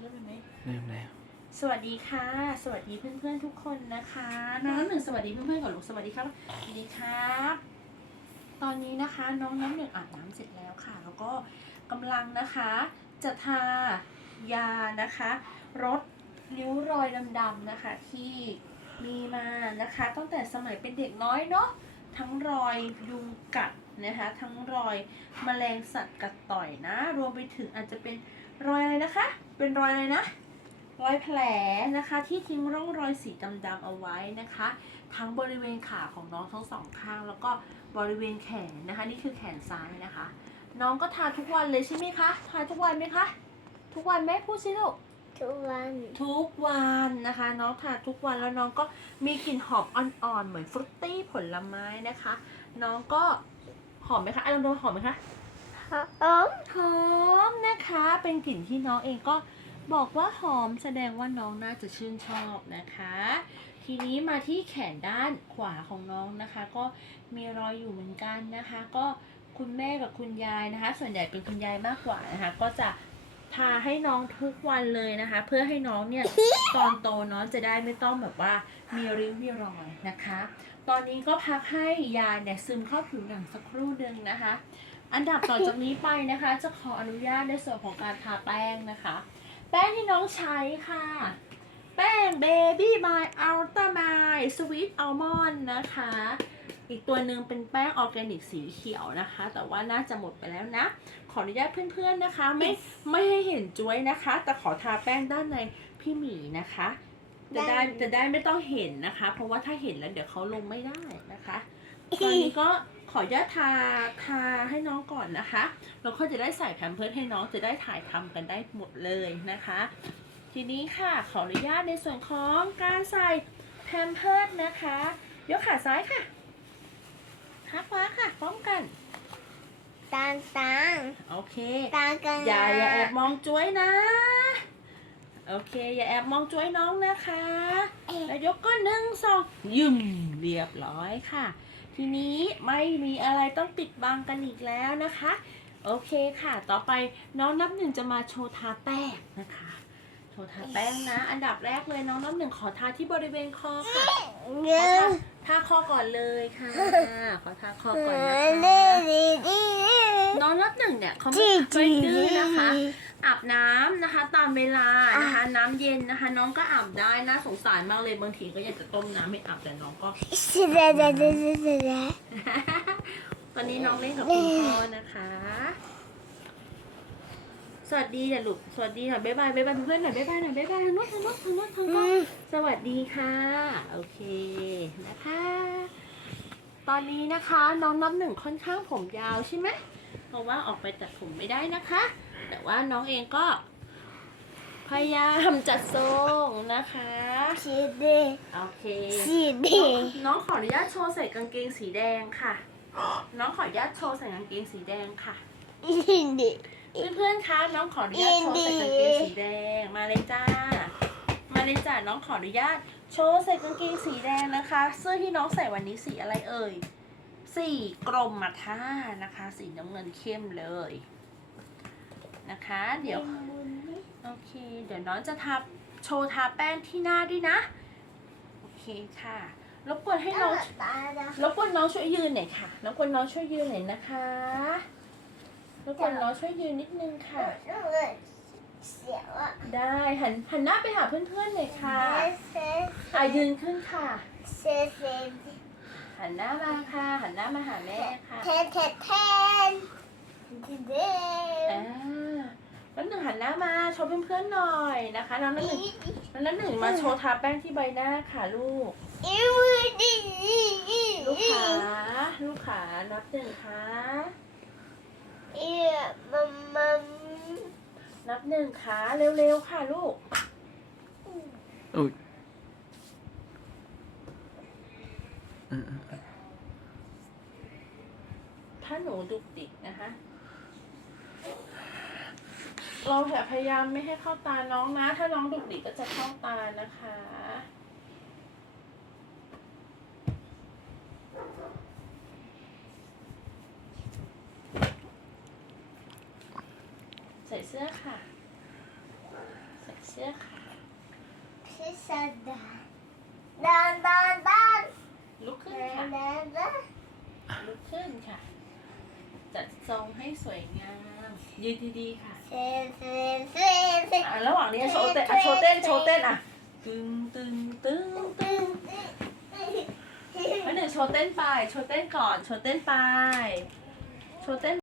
เริ่มเลยไหมเริ่มแล้วสวัสดีค่ะ สวัสดีเพื่อนๆทุกคนนะคะน้องน้ำหนึ่งสวัสดีเพื่อนๆก่อนลูกสวัสดีครับสวัสดีครับ ตอนนี้นะคะน้องน้ำหนึ่งอาบน้ำเสร็จแล้วค่ะ แล้วก็กำลังนะคะจะทายานะคะลดริ้วรอยดำๆนะคะที่มีมานะคะตั้งแต่สมัยเป็นเด็กน้อยเนาะทั้งรอยยุงกัดนะคะ ทั้งรอยแมลงสัตว์กัดต่อยนะ รวมไปถึงอาจจะเป็นรอยอะไรนะคะ เป็นรอยอะไรนะรอยแผลนะคะ ที่ทิ้งร่องรอยสีดำๆเอาไว้นะคะ ทั้งบริเวณขาของน้องทั้งสองข้าง แล้วก็บริเวณแขนนะคะ นี่คือแขนซ้ายนะคะ น้องก็ทาทุกวันเลยใช่ไหมคะทาทุกวันไหมคะทุกวันไหมพูดสิลูกทุกวันทุกวันนะคะ น้องทาทุกวันแล้วน้องก็มีกลิ่นหอมอ่อนๆเหมือนฟรุตตี้ผลไม้นะคะ น้องก็หอมไหมคะไอ้ลองดูหอมไหมคะหอ มหอมนะคะ เป็นกลิ่นที่น้องเองก็บอกว่าหอมแสดงว่าน้องน่าจะชื่นชอบนะคะ ทีนี้มาที่แขนด้านขวาของน้องนะคะ ก็มีรอยอยู่เหมือนกันนะคะ ก็คุณแม่กับคุณยายนะคะ ส่วนใหญ่เป็นคุณยายมากกว่านะคะ ก็จะทาให้น้องทุกวันเลยนะคะ เพื่อให้น้องเนี่ยตอนโตน้องจะได้ไม่ต้องแบบว่ามีริ้วมีรอยนะคะ ตอนนี้ก็พักให้ยาเนี่ยซึมเข้าผิวหนังสักครู่หนึ่งนะคะ อันดับต่อจากนี้ไปนะคะ จะขออนุญาตในส่วนของการทาแป้งนะคะ แป้งที่น้องใช้ค่ะ แป้ง Baby by Ultra My Sweet Almond นะคะ อีกตัวหนึ่งเป็นแป้งออร์แกนิกสีเขียวนะคะ แต่ว่าน่าจะหมดไปแล้วนะ ขออนุญาตเพื่อนๆนะคะ ไม่ไม่ให้เห็นจ้วยนะคะ แต่ขอทาแป้งด้านในพี่หมีนะคะ จะได้จะได้ไม่ต้องเห็นนะคะ เพราะว่าถ้าเห็นแล้วเดี๋ยวเขาลงไม่ได้นะคะ ตอนนี้ก็ขออนุญาตทาทาให้น้องก่อนนะคะ แล้วก็จะได้ใส่แพมเพิร์สให้น้องจะได้ถ่ายทำกันได้หมดเลยนะคะ ทีนี้ค่ะขออนุญาตในส่วนของการใส่แพมเพิร์สนะคะ ยกขาซ้ายค่ะขาขวาค่ะพร้อมกันตังตังโอเคตังกันอย่าอย่าแอบมองจ้วยนะ โอเค อย่าแอบมองจ้วยน้องนะคะ แล้วยกก็หนึ่งสองยืมเรียบร้อยค่ะ ทีนี้ไม่มีอะไรต้องปิดบังกันอีกแล้วนะคะ โอเคค่ะ ต่อไปน้องนับหนึ่งจะมาโชว์ทาแป้งนะคะ โชว์ทาแป้งนะ อันดับแรกเลยน้องนับหนึ่งขอทาที่บริเวณคอค่ะเงินทาคอก่อนเลยค่ะขอทาคอก่อนนะคะ น้องนับหนึ่งเนี่ยเขาไม่จีไม่จีดื้อนะคะ อาบน้ำนะคะ ตามเวลานะคะ น้ำเย็นนะคะ น้องก็อาบได้น่าสงสารมากเลยบางทีก็อยากจะต้มน้ำให้อาบแต่น้องก็สิเดเดเดเดเดเดตอนนี้น้องเล่นกับคุณพ่อนะคะ สวัสดีค่ะลูกสวัสดีค่ะบ๊ายบายบ๊ายบายเพื่อนๆหน่อยบ๊ายบายหน่อยบ๊ายบายทางโน้นทางโน้นทางโน้นทางโน้นสวัสดีค่ะ โอเคนะคะ ตอนนี้นะคะ น้องน้ำหนึ่งค่อนข้างผมยาวใช่ไหม เพราะว่าออกไปตัดผมไม่ได้นะคะ แต่ว่าน้องเองก็ พยายามจัดทรงนะคะสิเดโอเคสิเดน้องขออนุญาตโชว์ใส่กางเกงสีแดงค่ะ น้องขออนุญาตโชว์ใส่กางเกงสีแดงค่ะอินดีเพื่อนๆคะน้องขออนุญาตโชว์ใส่กางเกงสีแดงมาเลยจ้า มาเลยจ้าน้องขออนุญาตโชว์ใส่กางเกงสีแดงนะคะ เสื้อที่น้องใส่วันนี้สีอะไรเอ่ย สีกรมมาท่านะคะ สีน้ำเงินเข้มเลยนะคะ เดี๋ยวโอเค เดี๋ยวน้องจะทาโชว์ทาแป้งที่หน้าด้วยนะ โอเคค่ะรบกวนให้น้องตาดารบกวนน้องช่วยยืนหน่อยค่ะรบกวนน้องช่วยยืนหน่อยนะคะรบกวนน้องช่วยยืนนิดนึงค่ะเสียวอะได้หันหันหน้าไปหาเพื่อนๆหน่อยค่ะเซอะยืนขึ้นค่ะเซเซ หันหน้ามาค่ะ หันหน้ามาหาแม่ค่ะแทนแทนแทนดิเดอ่าน้ำหนึ่งหันหน้ามาโชว์เพื่อนๆหน่อยนะคะน้องน้ำหนึ่งน้ำหนึ่งมาโชว์ทาแป้งที่ใบหน้าค่ะลูก อีวีดีลูกขาลูกขานับหนึ่งค่ะอีมัมมัมนับหนึ่งขาเร็วๆค่ะลูก อุ้ยเออเออเออ ถ้าหนูดุกดิกนะคะ เราแบบพยายามไม่ให้เข้าตาน้องนะ ถ้าน้องดุกดิกก็จะเข้าตานะคะ ใส่เสื้อค่ะ ใส่ใส่เสื้อค่ะ พิสดารดานดานดาน ลุกขึ้น ดา ค่ะ นดานดาน ลุกขึ้นค่ะ จัดทรง ให้สวยงาม ยืนดีๆค่ะเซเซเซเซอะระหว่างนี้โชว์เต้นอะโชว์เต้นโชว์เต้นอะตึงตึงตึงตึ้งอันหนึ่งโชว์เต้นไปโชว์เต้นก่อนโชว์เต้นไปโชว์เต้น